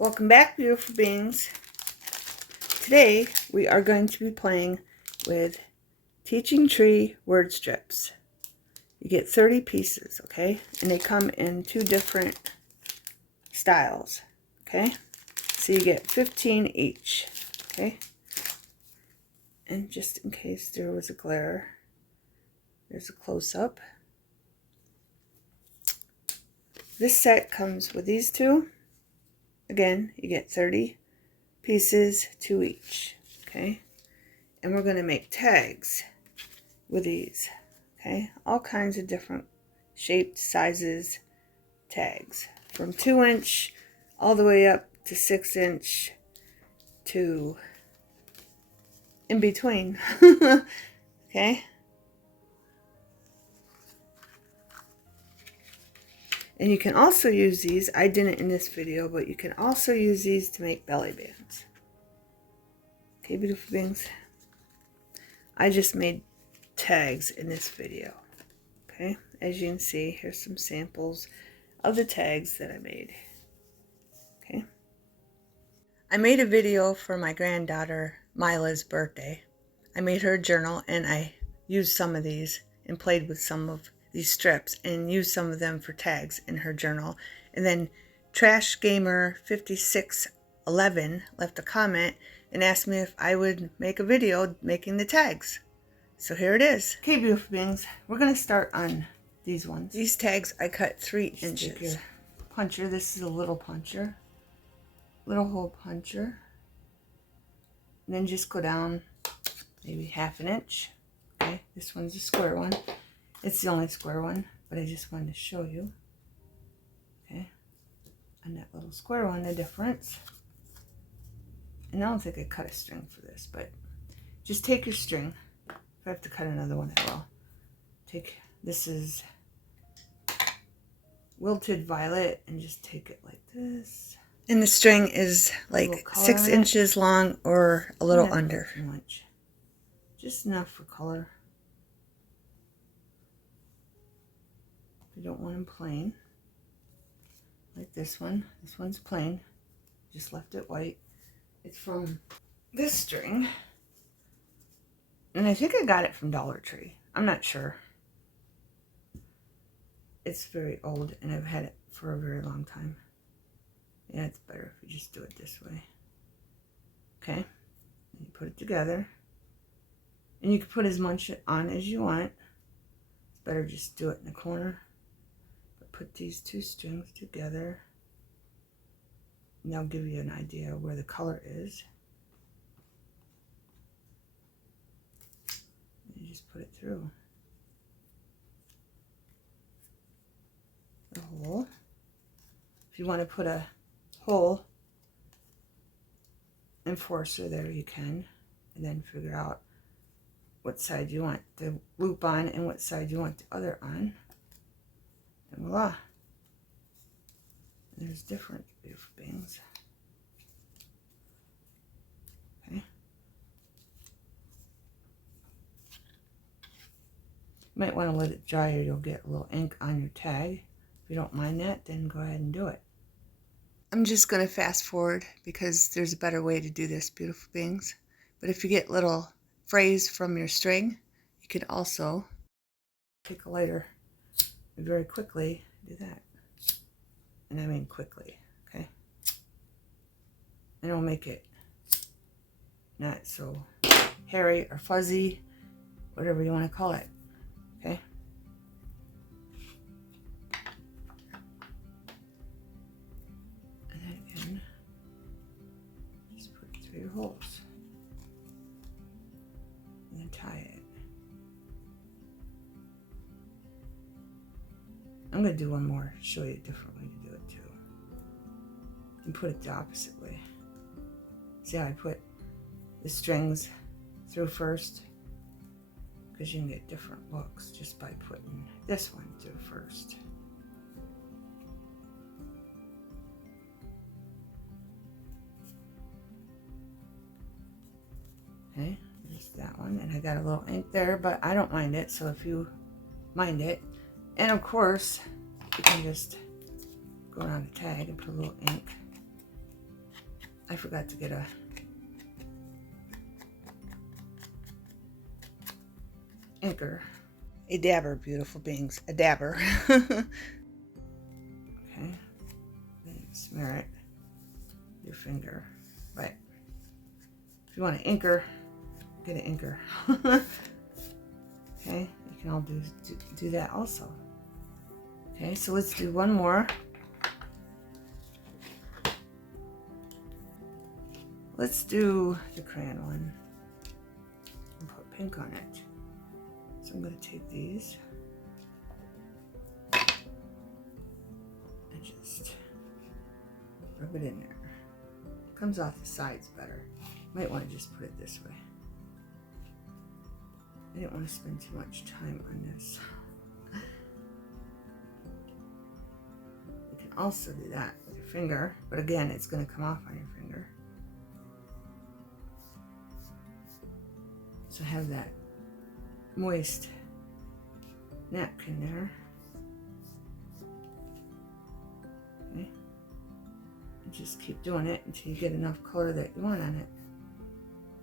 Welcome back, beautiful beings. Today we are going to be playing with Teaching Tree word strips. You get 30 pieces, okay? And they come in 2 different styles, okay? So you get 15 each, okay? And just in case there was a glare, there's a close-up. This set comes with these 2. Again, you get 30 pieces, 2 each, okay? And we're going to make tags with these, okay? All kinds of different shaped sizes tags, from 2-inch all the way up to 6-inch to in between. Okay? And you can also use these, I didn't in this video, but you can also use these to make belly bands. Okay, beautiful beings? I just made tags in this video. Okay, as you can see, here's some samples of the tags that I made. Okay, I made a video for my granddaughter Myla's birthday. I made her a journal and I used some of these and played with some of these strips and used some of them for tags in her journal. And then Trash Gamer 5611 left a comment and asked me if I would make a video making the tags. So here it is. Okay, beautiful beings, we're going to start on these ones. These tags I cut 3 inches. Take your puncher. This is a little puncher. Little hole puncher. And then just go down maybe 1/2 inch. Okay, this one's a square one. It's the only square one, but I just wanted to show you. Okay, and that little square one, the difference. And I don't think I cut a string for this, but just take your string. If I have to cut another one, I will. This is Wilted Violet, and just take it like this. And the string is like 6 inches long or a little under. Much. Just enough for color. You don't want them plain. Like this one. This one's plain. Just left it white. It's from this string. And I think I got it from Dollar Tree. I'm not sure. It's very old and I've had it for a very long time. Yeah, it's better if you just do it this way. Okay. And you put it together. And you can put as much on as you want. It's better just do it in the corner. But put these 2 strings together. And that'll give you an idea of where the color is. And you just put it through the hole. If you want to put a hole enforcer there, you can, and then figure out what side you want the loop on and what side you want the other on, and voila, and there's different beautiful things. Okay, you might want to let it dry or you'll get a little ink on your tag. If you don't mind that, then go ahead and do it. I'm just going to fast forward because there's a better way to do this, beautiful beings. But if you get little frays from your string, you can also take a lighter and very quickly do that. And I mean quickly, okay? And it'll make it not so hairy or fuzzy, whatever you want to call it, okay? Your holes and then tie it. I'm going to do one more to show you a different way to do it too. And put it the opposite way. See how I put the strings through first? Because you can get different looks just by putting this one through first. Okay, there's that one, and I got a little ink there, but I don't mind it, so if you mind it, and of course, you can just go around the tag and put a little ink I forgot to get a inker. A dabber, beautiful beings. A dabber. Okay. Then smear it with your finger. But if you want an inker, get an inker. Okay, you can all do that also. Okay, so let's do one more. Let's do the crayon one and put pink on it. So I'm going to take these and just rub it in there. It comes off the sides better. Might want to just put it this way. I didn't want to spend too much time on this. You can also do that with your finger, but again, it's going to come off on your finger. So have that moist napkin there. Okay. And just keep doing it until you get enough color that you want on it.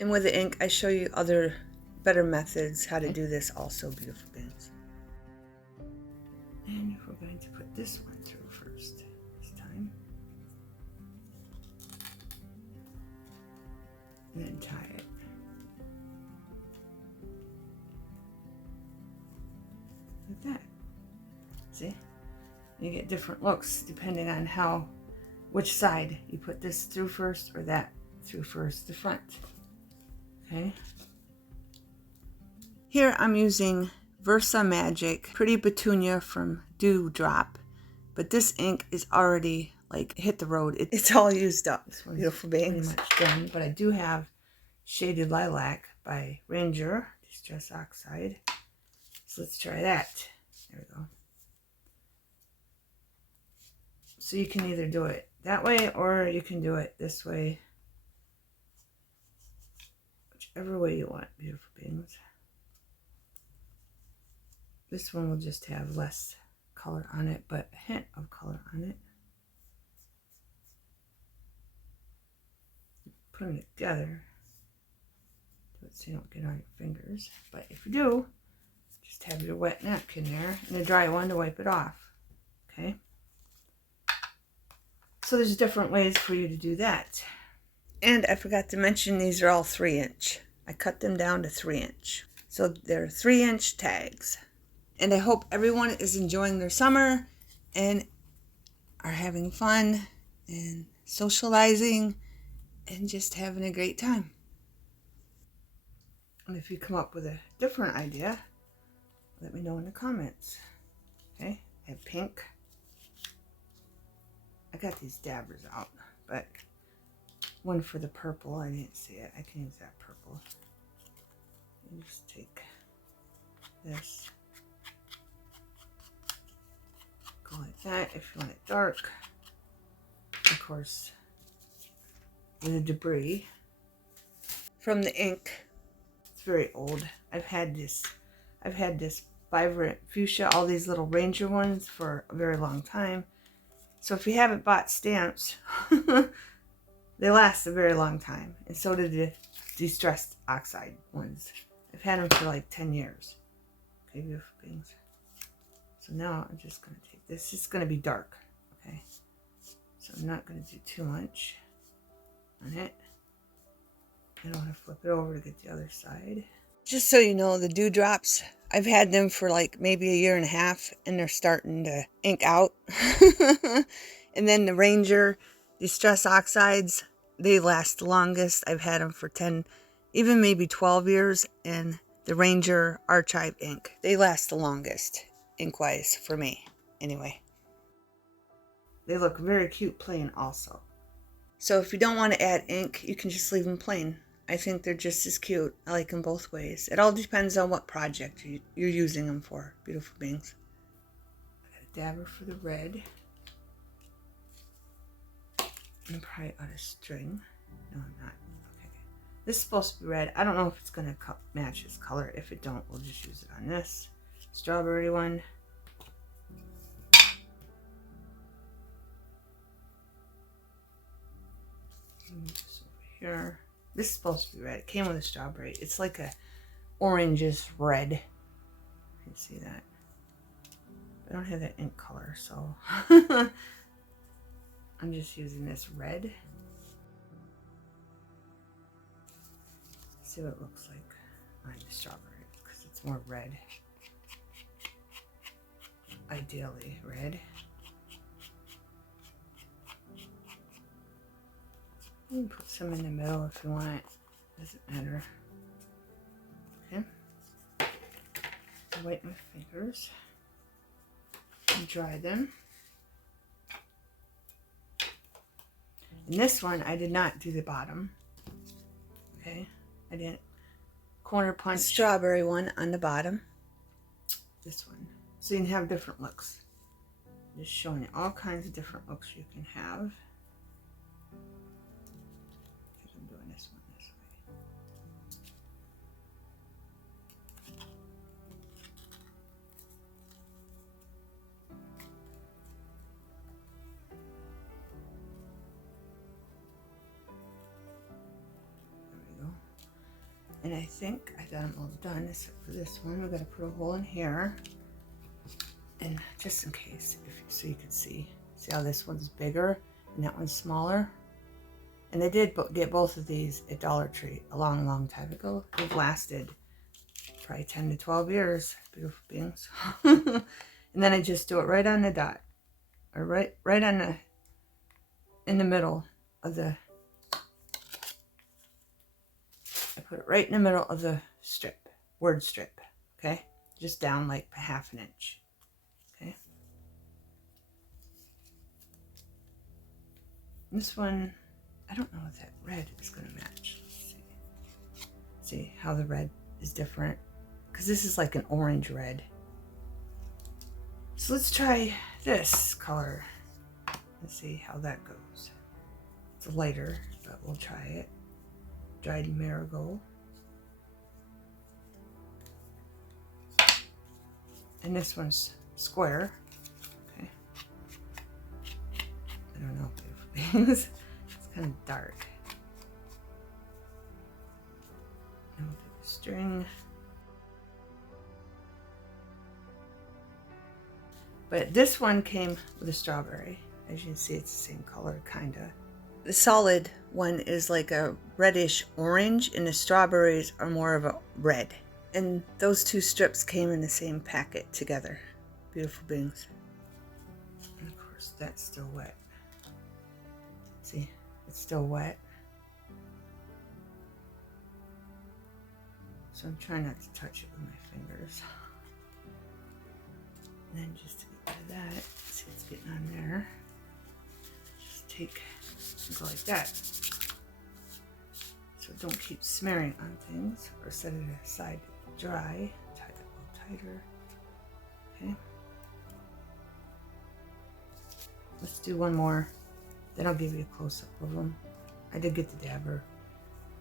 And with the ink, I show you other better methods how to do this also, beautiful beings. And we're going to put this one through first this time. And then tie it. Like that. See? You get different looks depending on which side you put this through first or that through first, the front. Okay. Here I'm using Versa Magic Pretty Petunia from Dewdrop, but this ink is already like hit the road. It's all used up. This one's beautiful beings. Pretty much done, but I do have Shaded Lilac by Ranger Distress Oxide. So let's try that. There we go. So you can either do it that way or you can do it this way. Whichever way you want, beautiful beings. This one will just have less color on it, but a hint of color on it. Put them together so you don't get on your fingers. But if you do, just have your wet napkin there and a dry one to wipe it off. Okay? So there's different ways for you to do that. And I forgot to mention these are all 3-inch. I cut them down to 3-inch. So they're 3-inch tags. And I hope everyone is enjoying their summer and are having fun and socializing and just having a great time. And if you come up with a different idea, let me know in the comments. Okay, I have pink. I got these dabbers out, but one for the purple. I didn't see it. I can use that purple. And just take this. Go like that if you want it dark. Of course, the debris from the ink. It's very old. I've had this vibrant fuchsia, all these little Ranger ones for a very long time. So if you haven't bought stamps, they last a very long time. And so did the Distressed Oxide ones. I've had them for like 10 years. Okay, beautiful beings. So now I'm just going to take this. It's going to be dark. Okay. So I'm not going to do too much on it. I don't want to flip it over to get the other side. Just so you know, the dewdrops, I've had them for like maybe a year and a half and they're starting to ink out. And then the Ranger Distress Oxides, they last the longest. I've had them for 10, even maybe 12 years. And the Ranger Archive ink, they last the longest ink-wise for me. Anyway. They look very cute plain also. So if you don't want to add ink, you can just leave them plain. I think they're just as cute. I like them both ways. It all depends on what project you're using them for, beautiful beings. I got a dabber for the red. I'm probably out of string. No, I'm not. Okay. This is supposed to be red. I don't know if it's going to match this color. If it don't, we'll just use it on this strawberry one. Move this over here. This is supposed to be red. It came with a strawberry. It's like a orangish red. You can see that. I don't have that ink color, so I'm just using this red. See what it looks like on the strawberry, because it's more red. Ideally red. You can put some in the middle if you want. Doesn't matter. Okay. Wipe my fingers and dry them. And this one, I did not do the bottom. Okay, I didn't corner punch the strawberry one on the bottom. This one, so you can have different looks. Just showing you all kinds of different looks you can have. I think I'm doing this one this way. And I think I got them all done except for this one. We're going to put a hole in here. And just in case, so you can see. See how this one's bigger and that one's smaller? And I did get both of these at Dollar Tree a long, long time ago. They've lasted probably 10 to 12 years. Beautiful beings. And then I just do it right on the dot. Or right on the, in the middle of the, I put it right in the middle of the strip, word strip, okay? Just down like ½ an inch, okay? This one, I don't know if that red is going to match. Let's see. See how the red is different? Because this is like an orange red. So let's try this color and see how that goes. It's lighter, but we'll try it. Dried marigold. And this one's square. Okay. I don't know, beautiful things. It's kind of dark. And we'll do the string. But this one came with a strawberry. As you can see, it's the same color, kinda. The solid one is like a reddish orange, and the strawberries are more of a red. And those two strips came in the same packet together. Beautiful beings. And of course, that's still wet. See, it's still wet. So I'm trying not to touch it with my fingers. And then just to get rid of that, see it's getting on there. Just take and go like that. So don't keep smearing on things, or set it aside to dry. Tie it a little tighter. Okay. Let's do one more. Then I'll give you a close-up of them. I did get the dabber.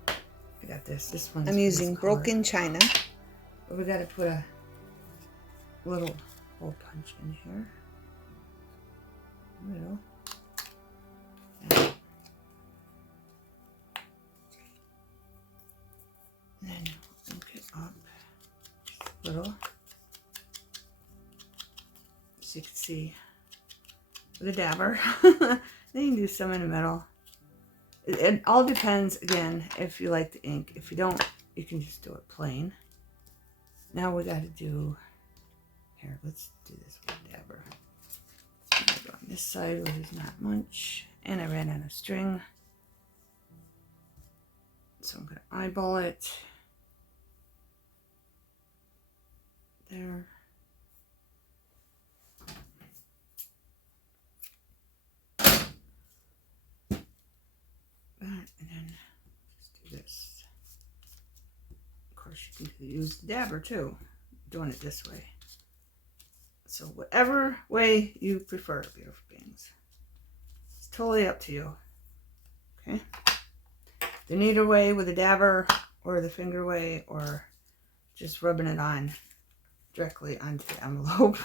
I got this. This one's I'm using broken china. But we got to put a little hole punch in here. Middle. And then link it up just a little. So you can see with a dabber. Then you can do some in the middle. It all depends, again, if you like the ink. If you don't, you can just do it plain. Now we got to do, here, let's do this with a dabber. Go on this side where there's not much. And I ran out of string. So I'm going to eyeball it. There. And then just do this. Of course, you can use the dabber too, doing it this way. So whatever way you prefer, beautiful beings. It's totally up to you. Okay? The neater way with the dabber, or the finger way, or just rubbing it on directly onto the envelope.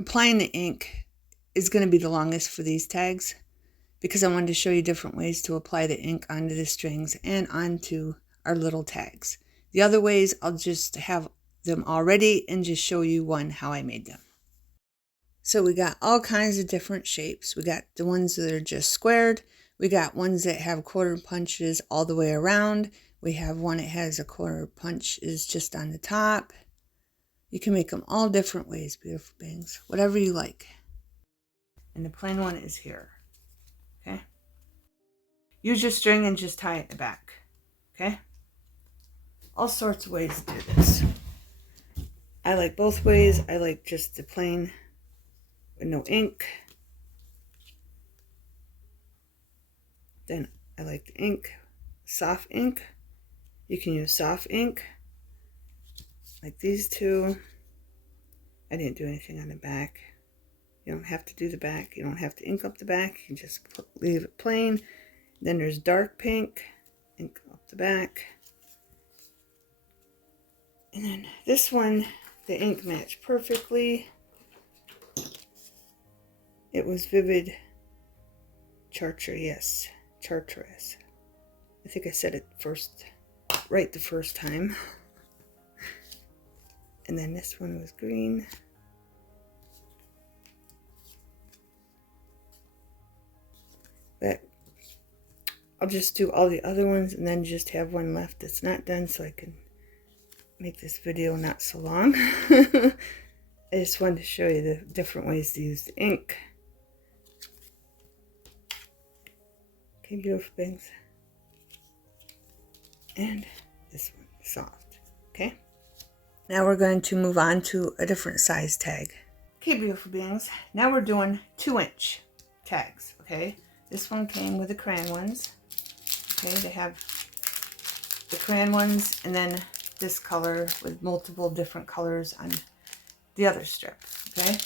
applying the ink is going to be the longest for these tags because I wanted to show you different ways to apply the ink onto the strings and onto our little tags. The other ways, I'll just have them already and just show you one how I made them. So we got all kinds of different shapes. We got the ones that are just squared. We got ones that have quarter punches all the way around. We have one that has a quarter punch is just on the top. You can make them all different ways, beautiful beings, whatever you like. And the plain one is here, okay? Use your string and just tie it in the back, okay? All sorts of ways to do this. I like both ways. I like just the plain with no ink. Then I like the ink, soft ink. You can use soft ink, like these two. I didn't do anything on the back. You don't have to do the back. You don't have to ink up the back. You can just leave it plain. Then there's dark pink, ink up the back. And then this one, the ink matched perfectly. It was Vivid Chartreuse. Chartreuse. I think I said it right the first time. And then this one was green. But I'll just do all the other ones and then just have one left that's not done so I can make this video not so long. I just wanted to show you the different ways to use the ink. Okay, beautiful things. And this one, soft. Okay. Now we're going to move on to a different size tag. Okay, beautiful beings. Now we're doing 2-inch tags. Okay. This one came with the crayon ones. Okay, they have the crayon ones and then this color with multiple different colors on the other strip. Okay.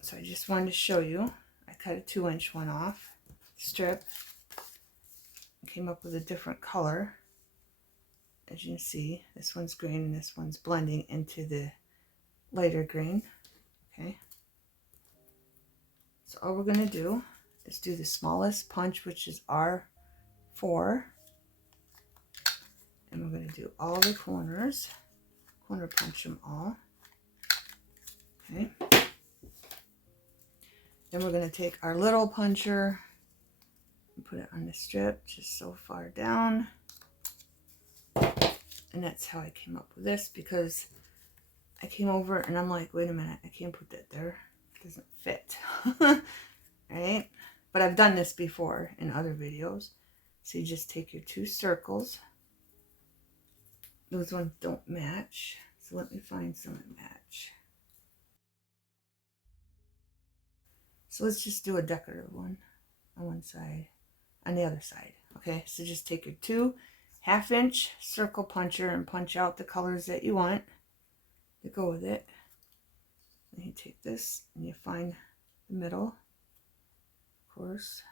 So I just wanted to show you. I cut a 2-inch one off strip. Came up with a different color. As you can see, this one's green and this one's blending into the lighter green. Okay. So all we're going to do is do the smallest punch, which is R4. And we're going to do all the corners. Corner punch them all. Okay. Then we're going to take our little puncher and put it on the strip just so far down. And that's how I came up with this, because I came over and I'm like, wait a minute, I can't put that there. It doesn't fit. Right? But I've done this before in other videos. So you just take your 2 circles. Those ones don't match. So let me find some that match. So let's just do a decorative one on one side, on the other side. Okay, so just take your 2 1/2-inch circle puncher and punch out the colors that you want to go with it. Then you take this and you find the middle, of course.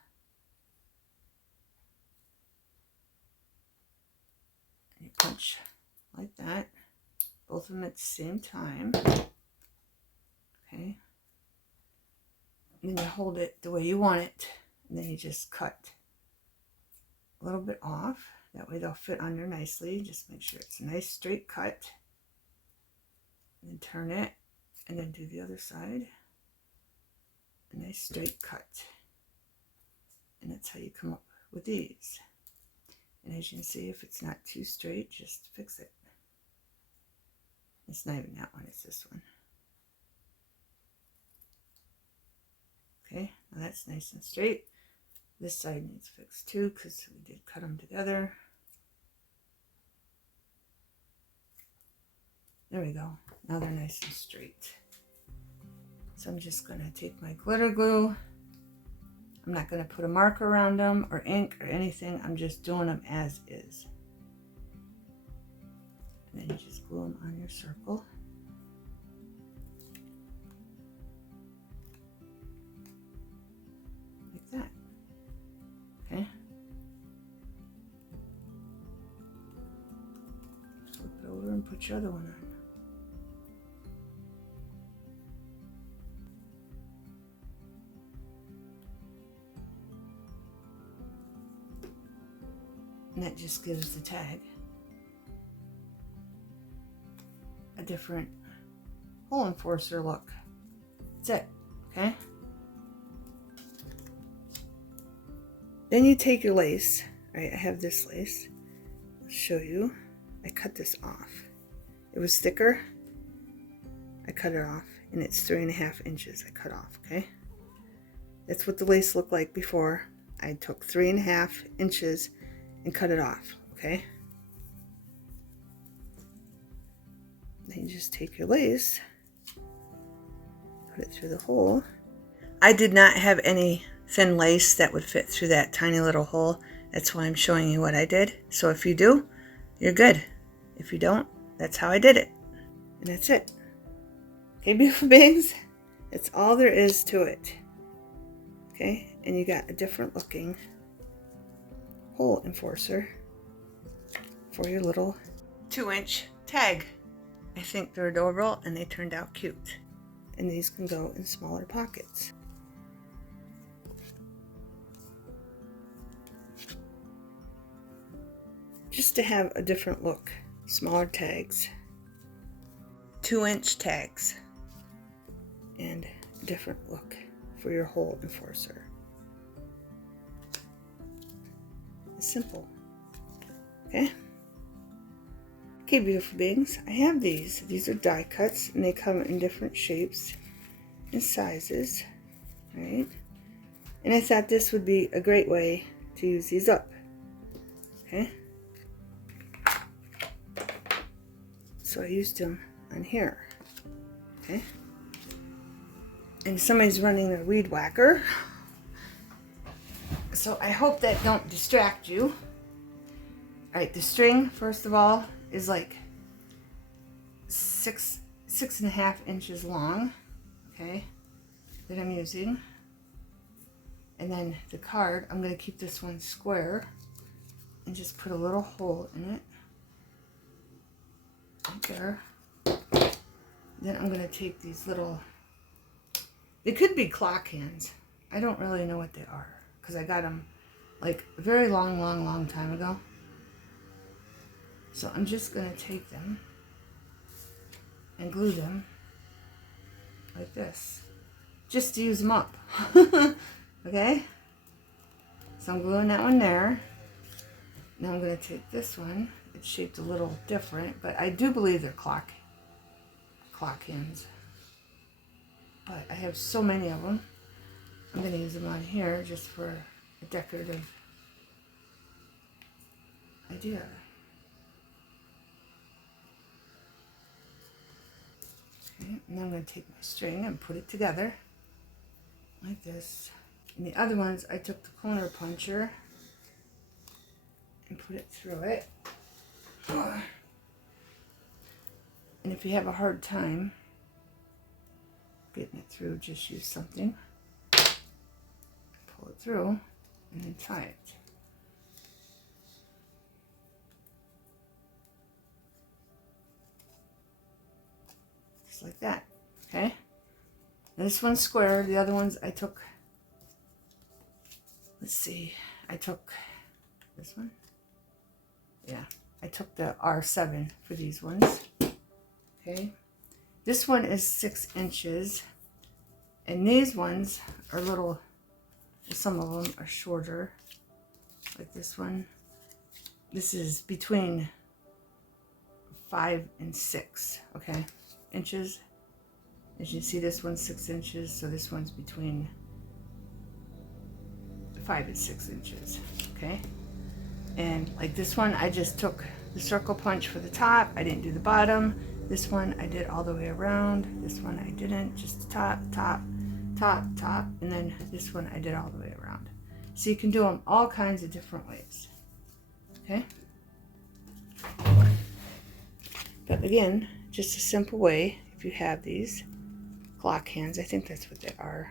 And you punch like that, both of them at the same time. Okay. And then you hold it the way you want it, and then you just cut a little bit off. That way they'll fit on there nicely. Just make sure it's a nice straight cut. And then turn it, and then do the other side. A nice straight cut. And that's how you come up with these. And as you can see, if it's not too straight, just fix it. It's not even that one, it's this one. Okay, now that's nice and straight. This side needs fixed too, because we did cut them together. There we go. Now they're nice and straight. So I'm just going to take my glitter glue. I'm not going to put a marker around them or ink or anything. I'm just doing them as is. And then you just glue them on your circle. Like that. Okay. Flip it over and put your other one on. And that just gives the tag a different hole enforcer look. That's it, okay? Then you take your lace, right? I have this lace. I'll show you. I cut this off. It was thicker. I cut it off, and it's 3.5 inches I cut off, okay? That's what the lace looked like before. I took 3.5 inches and cut it off, okay? Then you just take your lace, put it through the hole. I did not have any thin lace that would fit through that tiny little hole. That's why I'm showing you what I did. So if you do, you're good. If you don't, that's how I did it. And that's it. Okay, beautiful beings? That's all there is to it. Okay, and you got a different looking hole enforcer for your little 2-inch tag. I think they're adorable and they turned out cute. And these can go in smaller pockets. Just to have a different look. Smaller tags. 2-inch tags. And a different look for your hole enforcer. It's simple. Okay? Okay, beautiful beings. I have these. These are die cuts and they come in different shapes and sizes. Right? And I thought this would be a great way to use these up. Okay? So I used them on here. Okay? And somebody's running their weed whacker. So I hope that don't distract you. Alright, the string, first of all, is like 6.5 inches long. Okay? That I'm using. And then the card, I'm going to keep this one square and just put a little hole in it. Right there. Then I'm going to take these little, they could be clock hands. I don't really know what they are because I got them like a very long time ago. So I'm just going to take them and glue them like this just to use them up. Okay? So I'm gluing that one there. Now I'm going to take this one. It's shaped a little different, but I do believe they're clock hands. But I have so many of them. I'm going to use them on here just for a decorative idea. Okay, and then I'm going to take my string and put it together like this. And the other ones, I took the corner puncher and put it through it. And if you have a hard time getting it through, just use something, pull it through, and then tie it. Just like that, okay? Now this one's square, the other ones I took, let's see, I took this one. Yeah, I took the R7 for these ones. Okay, this one is 6 inches, and these ones are little, some of them are shorter, like this one. This is between 5 and 6, okay, inches. As you see, this one's 6 inches, so this one's between 5 and 6 inches, okay? And like this one, I just took the circle punch for the top. I didn't do the bottom. This one I did all the way around. This one I didn't, just the top, top, top, top. And then this one I did all the way around. So you can do them all kinds of different ways. Okay? But again, just a simple way, if you have these clock hands, I think that's what they are.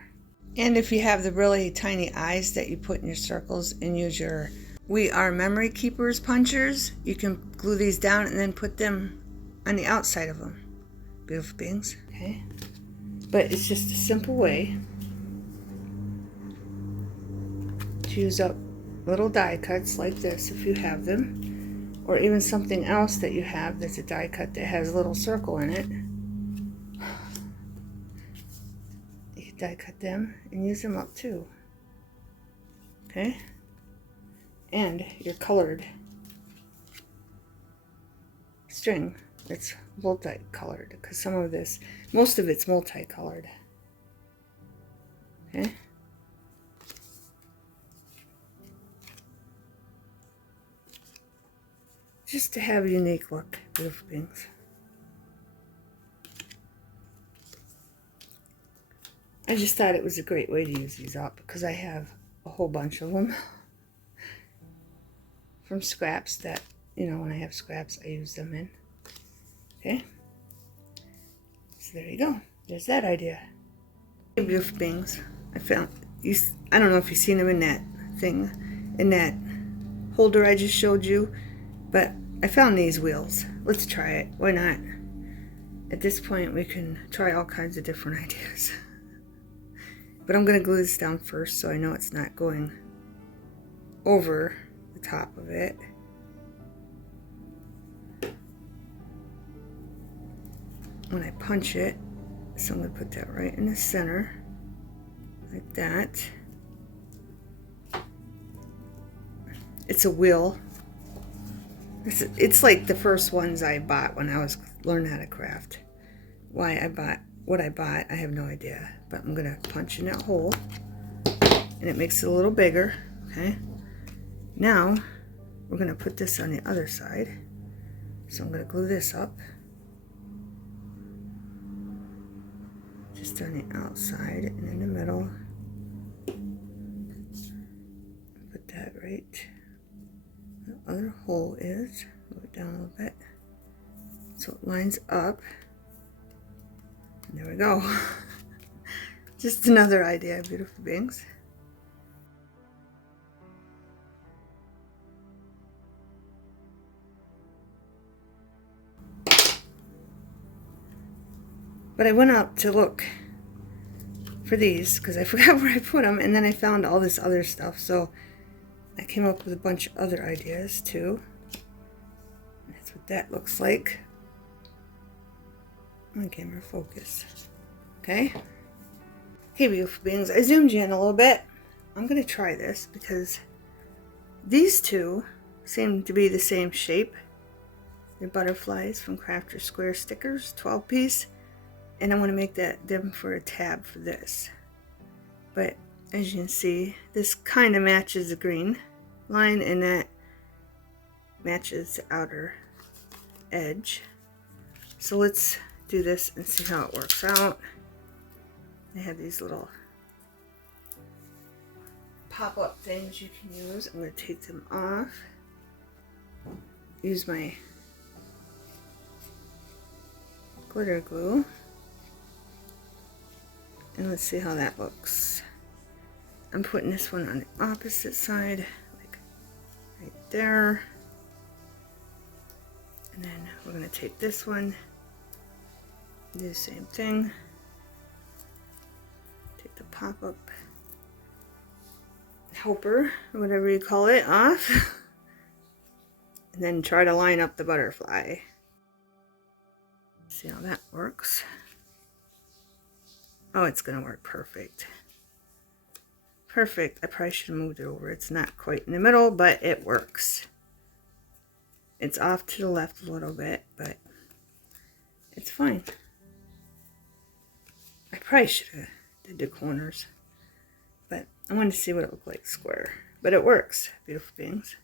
And if you have the really tiny eyes that you put in your circles and use your We Are Memory Keepers punchers, you can glue these down and then put them on the outside of them. Beautiful beings. Okay? But it's just a simple way to use up little die cuts like this if you have them, or even something else that you have that's a die cut that has a little circle in it. You can die cut them and use them up too. Okay? And your colored string that's multicolored, because most of it's multicolored. Okay? Just to have a unique look, beautiful things. I just thought it was a great way to use these up because I have a whole bunch of them from scraps that, when I have scraps, I use them in. Okay? So there you go. There's that idea. Hey, beautiful things. I found these. I don't know if you've seen them in that thing, in that holder I just showed you, but I found these wheels. Let's try it. Why not? At this point, we can try all kinds of different ideas. But I'm going to glue this down first so I know it's not going over the top of it. When I punch it, so I'm going to put that right in the center, like that. It's a wheel. It's like the first ones I bought when I was learning how to craft. Why I bought what I bought, I have no idea. But I'm going to punch in that hole, and it makes it a little bigger. Okay. Now, we're going to put this on the other side. So I'm going to glue this up. Just on the outside and in the middle. Put that right where the other hole is. Move it down a little bit so it lines up. And there we go. Just another idea, beautiful beings. But I went out to look for these because I forgot where I put them, and then I found all this other stuff. So I came up with a bunch of other ideas too. And that's what that looks like. On camera focus. Okay. Okay, beautiful beings. I zoomed you in a little bit. I'm going to try this because these two seem to be the same shape. They're butterflies from Crafter Square stickers, 12-piece. And I want to make them for a tab for this. But as you can see, this kind of matches the green line, and that matches the outer edge. So let's do this and see how it works out. They have these little pop-up things you can use. I'm going to take them off. Use my glitter glue. And let's see how that looks. I'm putting this one on the opposite side, like right there. And then we're going to take this one, do the same thing. Take the pop-up helper, or whatever you call it, off. And then try to line up the butterfly. See how that works. Oh, it's going to work perfect. Perfect. I probably should have moved it over. It's not quite in the middle, but it works. It's off to the left a little bit, but it's fine. I probably should have did the corners, but I wanted to see what it looked like square. But it works, beautiful beings.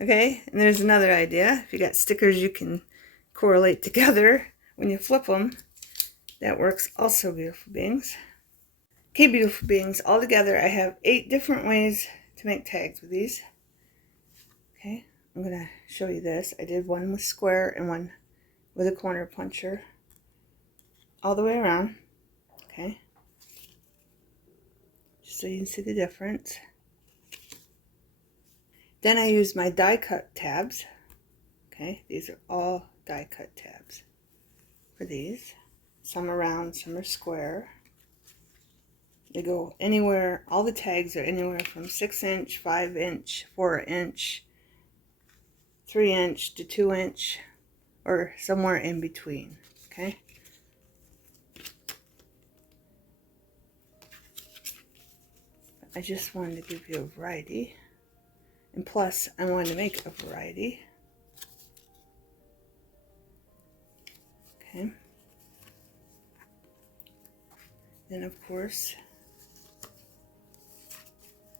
Okay, and there's another idea. If you got stickers you can correlate together when you flip them, that works also, beautiful beings. Okay, beautiful beings, all together I have 8 different ways to make tags with these. Okay, I'm going to show you this. I did one with square and one with a corner puncher all the way around. Okay, just so you can see the difference. Then I use my die cut tabs. Okay, these are all die cut tabs for these. Some are round, some are square. They go anywhere, all the tags are anywhere from 6-inch, 5-inch, 4-inch, 3-inch to 2-inch, or somewhere in between, okay? I just wanted to give you a variety, and plus I wanted to make a variety, okay? Then of course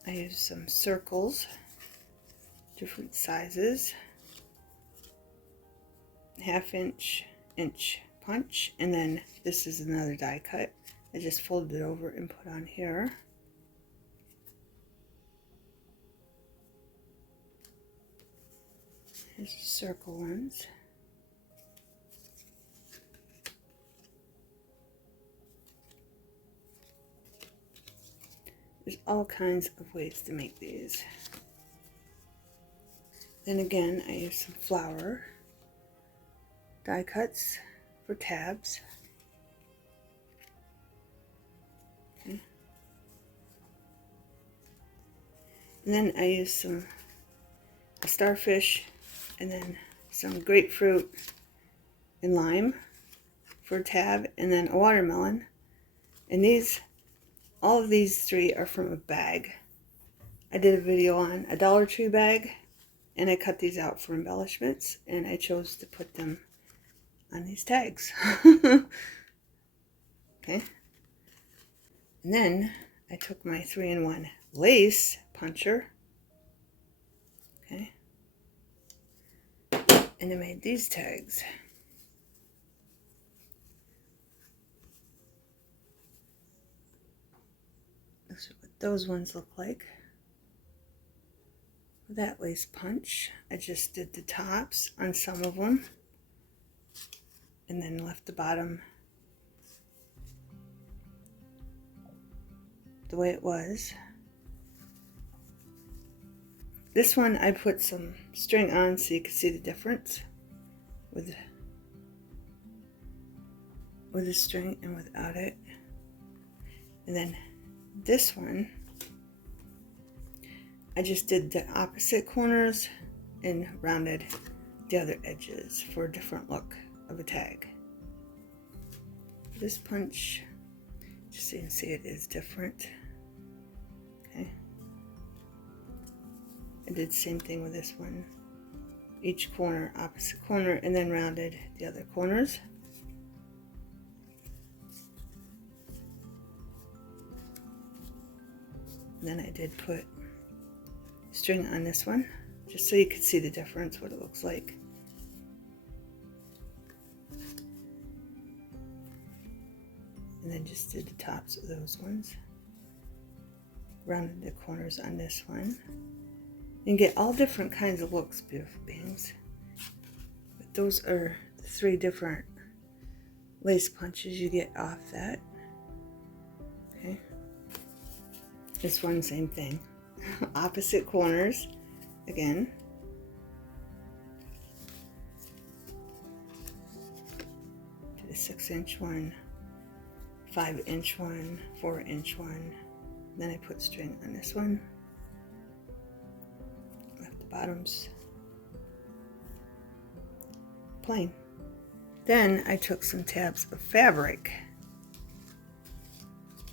I use some circles, different sizes, 1/2 inch, inch punch, and then this is another die cut. I just folded it over and put on here. Here's the circle ones. There's all kinds of ways to make these. Then again, I use some flower die cuts for tabs. Okay. And then I use a starfish, and then some grapefruit and lime for a tab, and then a watermelon. And all of these three are from a bag. I did a video on a Dollar Tree bag, and I cut these out for embellishments, and I chose to put them on these tags. Okay. And then I took my 3-in-1 lace puncher, okay, and I made these tags. This is what those ones look like. With that lace punch, I just did the tops on some of them, and then left the bottom the way it was. This one I put some string on so you can see the difference with the string and without it. And then this one, I just did the opposite corners and rounded the other edges for a different look of a tag. This punch, just so you can see it is different. Okay. I did the same thing with this one. Each corner, opposite corner, and then rounded the other corners. And then I did put string on this one, just so you could see the difference, what it looks like. And then just did the tops of those ones. Rounded the corners on this one. You can get all different kinds of looks, beautiful beings. But those are the 3 different lace punches you get off that. Okay. This one, same thing. Opposite corners again. To the 6-inch one, 5-inch one, 4-inch one. Then I put string on this one. Left the bottoms plain. Then I took some tabs of fabric,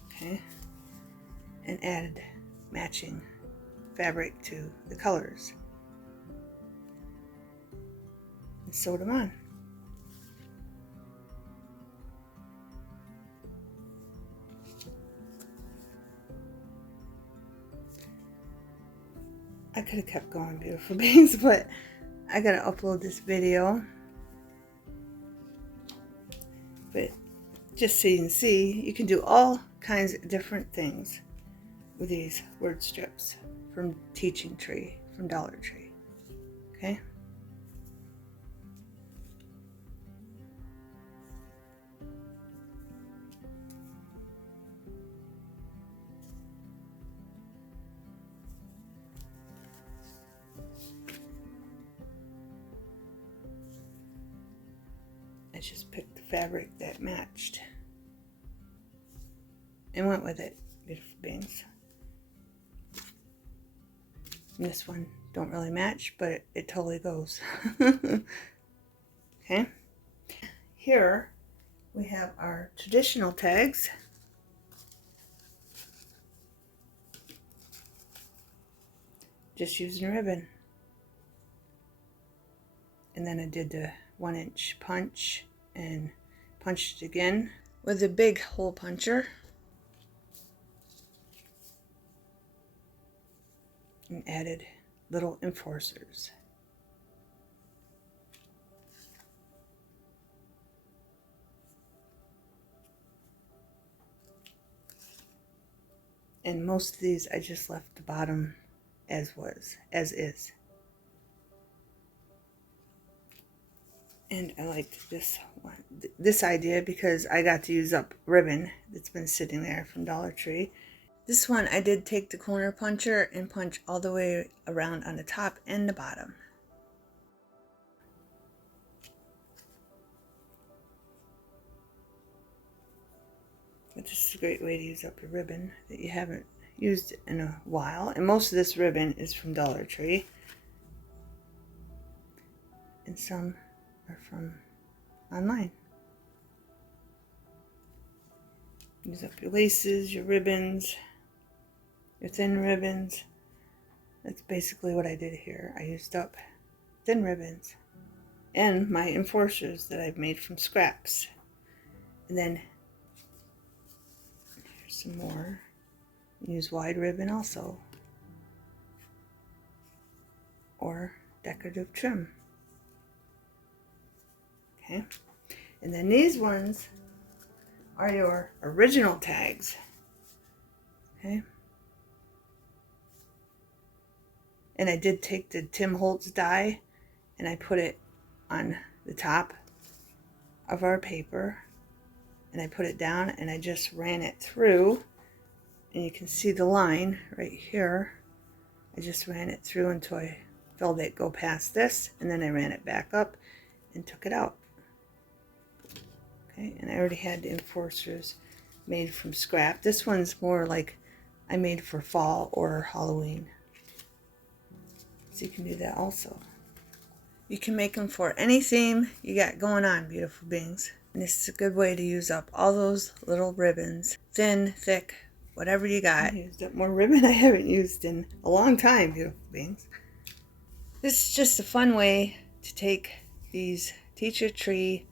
okay, and added matching fabric to the colors and sewed them on. I could have kept going, beautiful beings, but I gotta upload this video. But just so you can see, you can do all kinds of different things with these word strips from Teaching Tree, from Dollar Tree. Okay? I just picked the fabric that matched and went with it. beautiful beings. And this one don't really match, but it totally goes. Okay. Here we have our traditional tags. Just using ribbon. And then I did the 1-inch punch and punched again with a big hole puncher. And added little enforcers. And most of these I just left the bottom as is. And I liked this idea because I got to use up ribbon that's been sitting there from Dollar Tree. This one I did take the corner puncher and punch all the way around on the top and the bottom. But this is a great way to use up your ribbon that you haven't used in a while. And most of this ribbon is from Dollar Tree. And some are from online. Use up your laces, your ribbons, your thin ribbons. That's basically what I did here. I used up thin ribbons and my enforcers that I've made from scraps. And then here's some more. Use wide ribbon also, or decorative trim. Okay, and then these ones are your original tags. Okay, and I did take the Tim Holtz die and I put it on the top of our paper, and I put it down and I just ran it through, and you can see the line right here. I just ran it through until I felt it go past this, and then I ran it back up and took it out. Okay, and I already had the enforcers made from scrap. This one's more like I made for fall or Halloween. So you can do that also. You can make them for any theme you got going on, beautiful beings. And this is a good way to use up all those little ribbons. Thin, thick, whatever you got. I used up more ribbon I haven't used in a long time, beautiful beings. This is just a fun way to take these teacher tree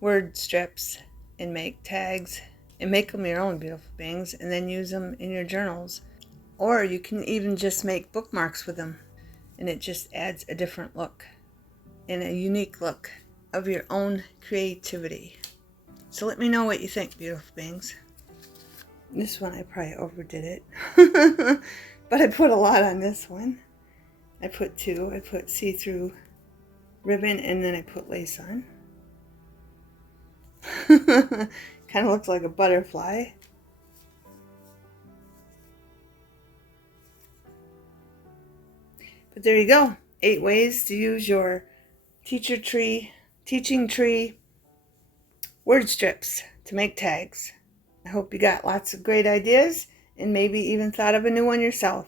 word strips and make tags and make them your own, beautiful beings, and then use them in your journals. Or you can even just make bookmarks with them, and it just adds a different look and a unique look of your own creativity. So let me know what you think, beautiful beings. This one I probably overdid it, but I put a lot on this one. I put 2. I put see-through ribbon and then I put lace on. Kind of looks like a butterfly. But there you go. 8 ways to use your teaching tree word strips to make tags. I hope you got lots of great ideas and maybe even thought of a new one yourself.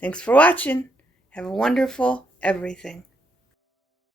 Thanks for watching. Have a wonderful everything.